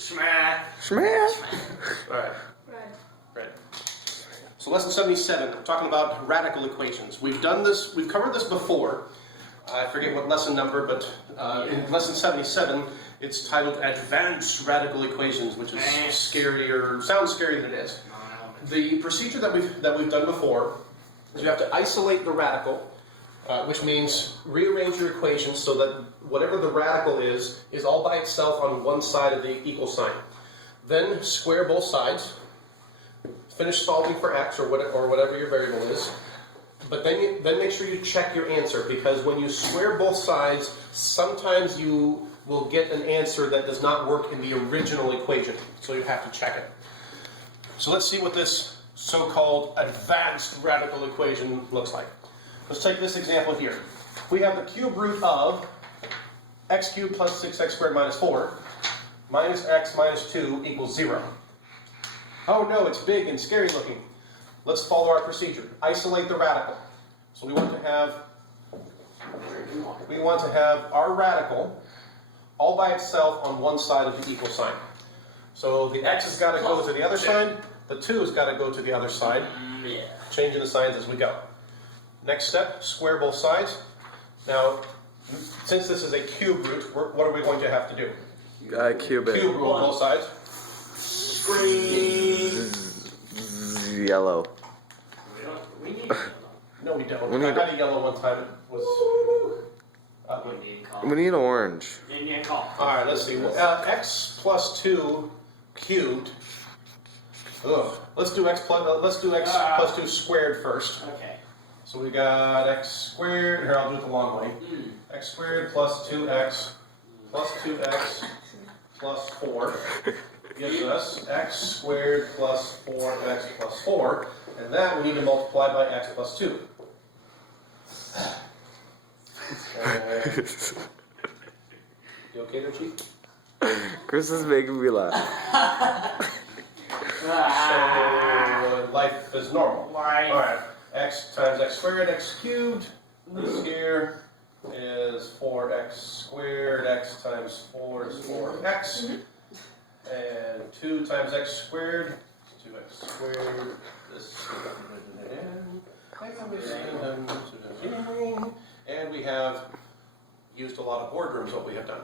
Schmack. Alright. Right. So lesson 77, we're talking about radical equations. We've covered this before. I forget what lesson number, but in lesson 77, it's titled Advanced Radical Equations, which is scarier, sounds scarier than it is. The procedure that we've done before is you have to isolate the radical, which means rearrange your equations so that whatever the radical is all by itself on one side of the equal sign. Then square both sides. Finish solving for x or whatever your variable is. But then make sure you check your answer, because when you square both sides, sometimes you will get an answer that does not work in the original equation. So you have to check it. So let's see what this so-called advanced radical equation looks like. Let's take this example here. We have the cube root of x cubed plus 6x squared minus 4 minus x minus 2 equals 0. Oh no, it's big and scary looking. Let's follow our procedure. Isolate the radical. So we want to have our radical all by itself on one side of the equal sign. So the x has got to go to the other side, the 2 has got to go to the other side. Changing the signs as we go. Next step, square both sides. Now, since this is a cube root, what are we going to have to do? Cube it. Cube root both sides. Yellow. We need No, we don't. I had a yellow one time. It was. We need orange. All right, let's see. X plus 2 cubed. Ugh. Let's do x plus 2 squared first. Okay. So we got x squared. Here, I'll do it the long way. X squared plus 2x plus 2x plus 4 gives us x squared plus 4x plus 4, and that we need to multiply by x plus 2. You okay there, Chief? Chris is making me laugh. So life is normal. Alright, x times x squared, x cubed. This here is 4x squared, x times 4 is 4x. And 2 times x squared, 2x squared. This and we have used a lot of boardrooms, what we have done.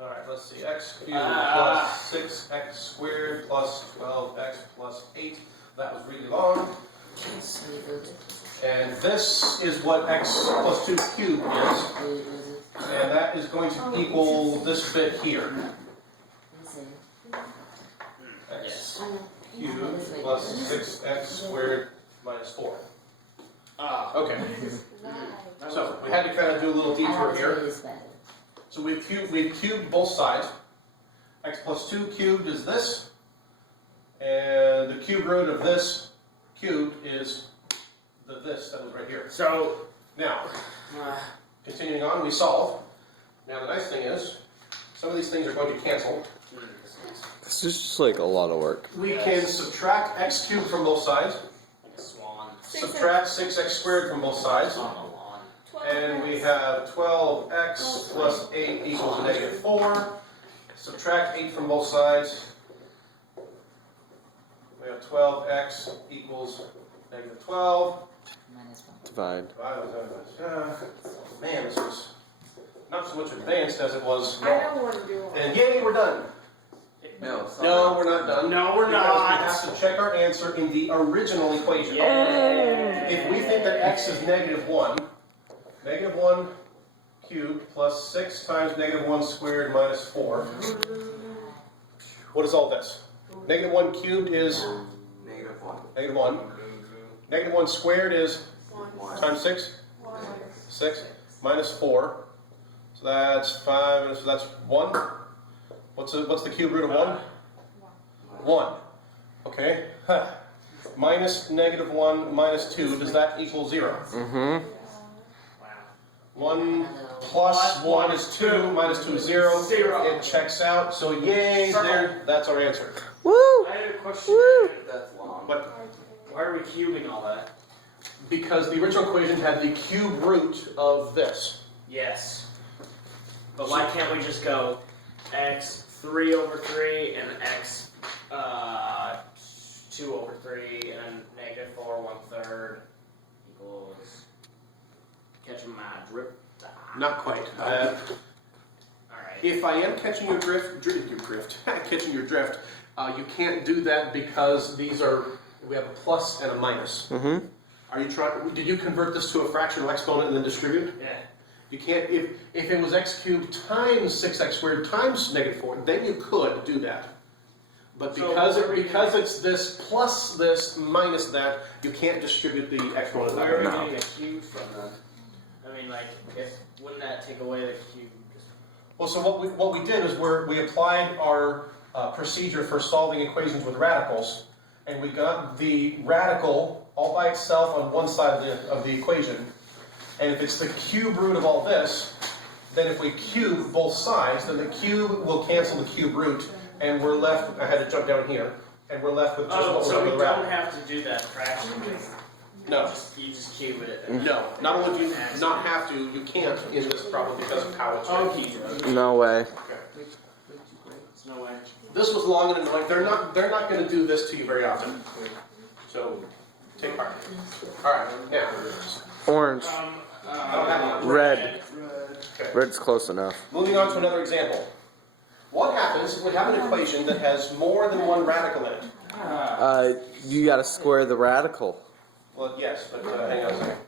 Alright, let's see. X cubed plus 6x squared plus 12x plus 8. That was really long. And this is what x plus 2 cubed is. And that is going to equal this bit here. X cubed plus 6x squared minus 4. Okay. So we had to kind of do a little detour here. So we've cubed both sides. X plus 2 cubed is this. And the cube root of this cubed is this that was right here. So now, continuing on, we solve. Now the nice thing is, some of these things are going to cancel. This is just like a lot of work. We can subtract x cubed from both sides. Like a swan. Subtract 6x squared from both sides. And we have 12x plus 8 equals negative 4. Subtract 8 from both sides. We have 12x equals negative 12. Divide. Man, this was not so much advanced as it was. I don't want to do it. And yay, we're done. No, we're not done. No, we're because not. We have to check our answer in the original equation. Yeah. If we think that x is negative 1 cubed plus 6 times negative 1 squared minus 4. What is all this? Negative 1 cubed is negative 1. Negative 1 squared is times 6? 6 minus 4. So that's 5, so that's 1. What's the cube root of 1? 1. Okay. Minus negative 1 minus 2, does that equal 0? Mm-hmm. 1 plus 1 is 2, minus 2 is 0. 0. It checks out, so yay, there, that's our answer. Woo! I had a question. Woo! That's long. But Why are we cubing all that? because the original equation had the cube root of this. Yes. But why can't we just go x 3 over 3 and x 2 over 3 and negative 4 1/3 equals catching my drift. Not quite. Alright. If I am catching your drift, catching your drift, you can't do that because we have a plus and a minus. Mm-hmm. Are you trying? Did you convert this to a fractional exponent and then distribute? Yeah. You can't. If it was x cubed times 6x squared times negative 4, then you could do that. But So because it's this plus this minus that, you can't distribute the exponent. Where are we No. getting a cube from then? I mean, like, wouldn't that take away the cube? Well, so what we did is we applied our procedure for solving equations with radicals, and we got the radical all by itself on one side of the equation. And if it's the cube root of all this, then if we cube both sides, then the cube will cancel the cube root, and we're left. I had to jump down here, and we're left with just what we're so doing we with the don't radical. have to do that fraction. No. You just cube it. No, not only do you not have to, you can't in this problem because of how it's written. Okay. No way. There's no way. This was long and annoying. They're not going to do this to you very often. So take part. All right. Now, Orange. Red. okay. Red's close enough. Moving on to another example. What happens if we have an equation that has more than one radical in it? You gotta square the radical. Well, yes, but hang on a second.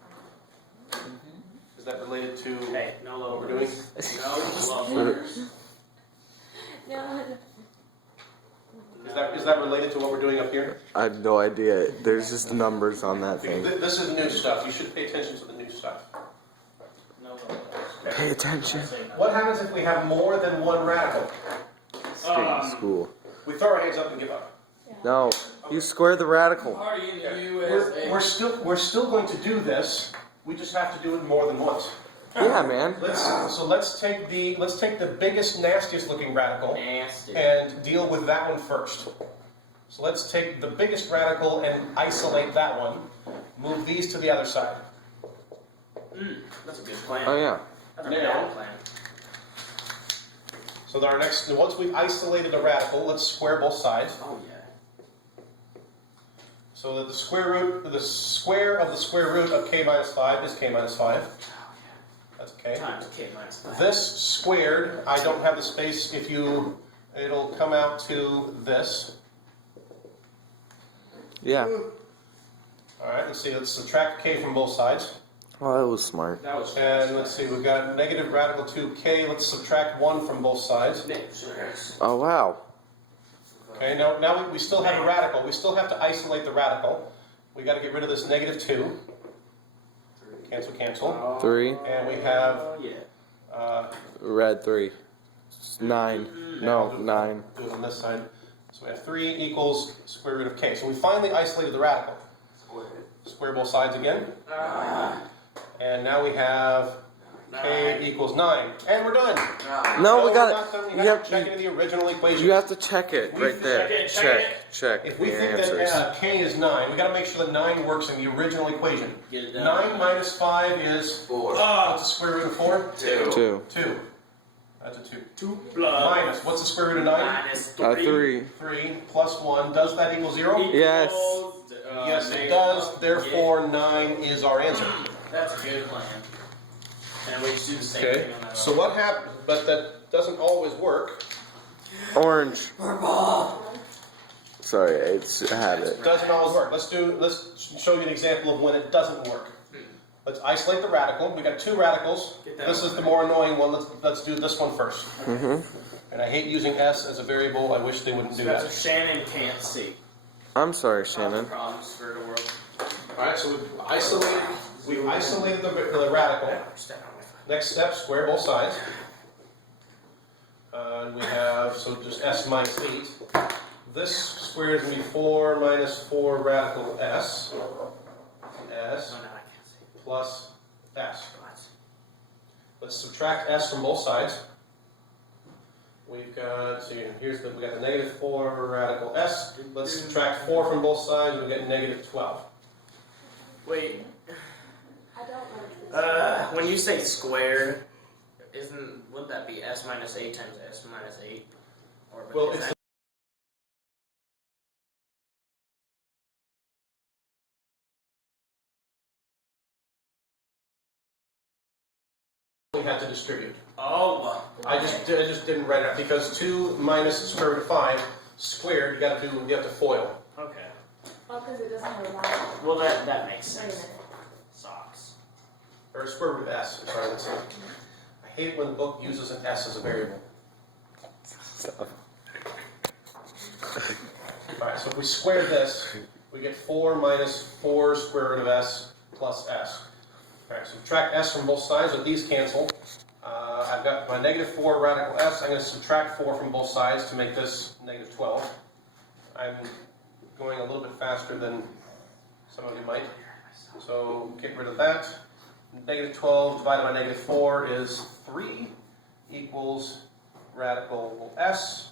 Is that related to Hey, no low what we're doing? No low. No. Is that related to what we're doing up here? I have no idea. There's just numbers on that thing. This is new stuff. You should pay attention to the new stuff. No low. Pay attention. What happens if we have more than one radical? Straight in school. We throw our hands up and give up. No, you square the radical. Party in the We're still going to do this. We just have to do it more than once. Yeah, man. Let's take the biggest, nastiest looking radical Nasty. and deal with that one first. So let's take the biggest radical and isolate that one. Move these to the other side. That's a good plan. Oh yeah. That's a bad plan. So once we've isolated a radical, let's square both sides. Oh yeah. So that the square of the square root of k minus 5 is k minus 5. That's okay. Times k minus 5. This squared, I don't have the space. It'll come out to this. Yeah. All right, let's see. Let's subtract k from both sides. Oh, that was smart. That was. And let's see, we've got negative radical 2k. Let's subtract 1 from both sides. Oh wow. Okay, now we still have a radical. We still have to isolate the radical. We got to get rid of this negative 2. Cancel, cancel. 3. And we have Red 3. 9. No, 9. do it on this side. So we have 3 equals square root of k. So we finally isolated the radical. Square both sides again. And now we have k equals 9. And we're done. No, we we're got not done. it. We have to check into the original equation. You have to check it right there. Check If we your think answers. that k is 9, we got to make sure that 9 works in the original equation. Get it done. 9 minus 5 is 4. what's the square root of 4? 2. 2. That's a 2. 2 plus. Minus, what's the square root of 9? Minus 3. 3. 3 plus 1. Does that equal 0? Yes. Yes, it does. Therefore, 9 is our answer. That's a good plan. And we just do the same Okay. thing on that. So what happened? But that doesn't always work. Orange. Sorry, it's a habit. It doesn't always work. Let's show you an example of when it doesn't work. Let's isolate the radical. We got 2 radicals. This is the more annoying one. Let's do this one first. And I hate using s as a variable. I wish they wouldn't do That's that. what Shannon can't see. I'm sorry, Shannon. Problems for the world. All right. So we've isolated the radical. Next step: square both sides. And we have just s minus 8. This square is going to be 4 minus 4 radical s. S plus s. Let's subtract s from both sides. We've got, so we got the negative 4 radical s. Let's subtract 4 from both sides, and we get negative 12. Wait, I don't like this. when you say squared, wouldn't that be s minus 8 times s minus 8? Or Well, is it's that- we had to distribute. Oh. I just didn't write it out because 2 minus the square root of 5 squared. You have to FOIL. Okay. Oh, because it doesn't have a value. Well, that makes Wait a sense. minute. Socks. Or square root of s. Sorry, that's it. I hate it when the book uses an s as a variable. Alright, so if we square this, we get 4 minus 4 square root of s plus s. Alright, so subtract s from both sides, so these cancel. I've got my negative 4 radical s. I'm going to subtract 4 from both sides to make this negative 12. I'm going a little bit faster than some of you might. So get rid of that. Negative 12 divided by negative 4 is 3 equals radical s.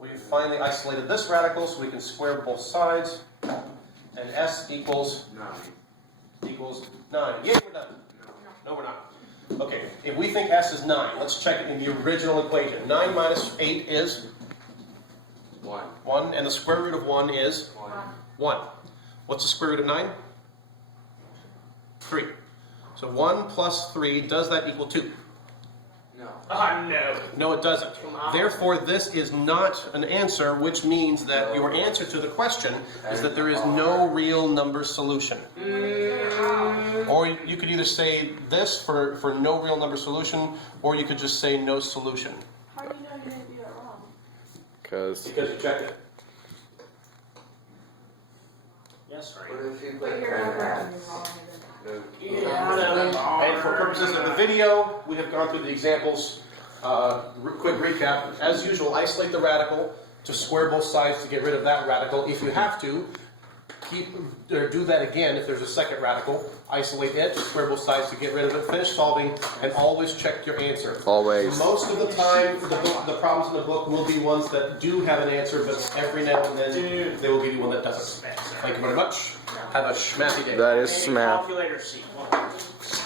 We've finally isolated this radical so we can square both sides. And s equals 9. Yay, we're done. No, we're not. Okay, if we think s is 9, let's check it in the original equation. 9 minus 8 is 1. 1, and the square root of 1 is 1. What's the square root of 9? 3. So 1 plus 3, does that equal 2? No. No. No, it doesn't. Come on. Therefore, this is not an answer, which means that your answer to the question is that there is no real number solution. Or you could either say this for no real number solution, or you could just say no solution. How do you know you didn't do it wrong? Because you checked it. Yes, right. What if you But put you're never doing it wrong. And for purposes of the video, we have gone through the examples. Quick recap. As usual, isolate the radical to square both sides to get rid of that radical. If you have to, do that again if there's a second radical. Isolate it, square both sides to get rid of it. Finish solving, and always check your answer. Always. Most of the time, the problems in the book will be ones that do have an answer, but every now and then they will give you one that doesn't. Thank you very much. Have a schmatty day. That is Maybe smart. calculator sequence.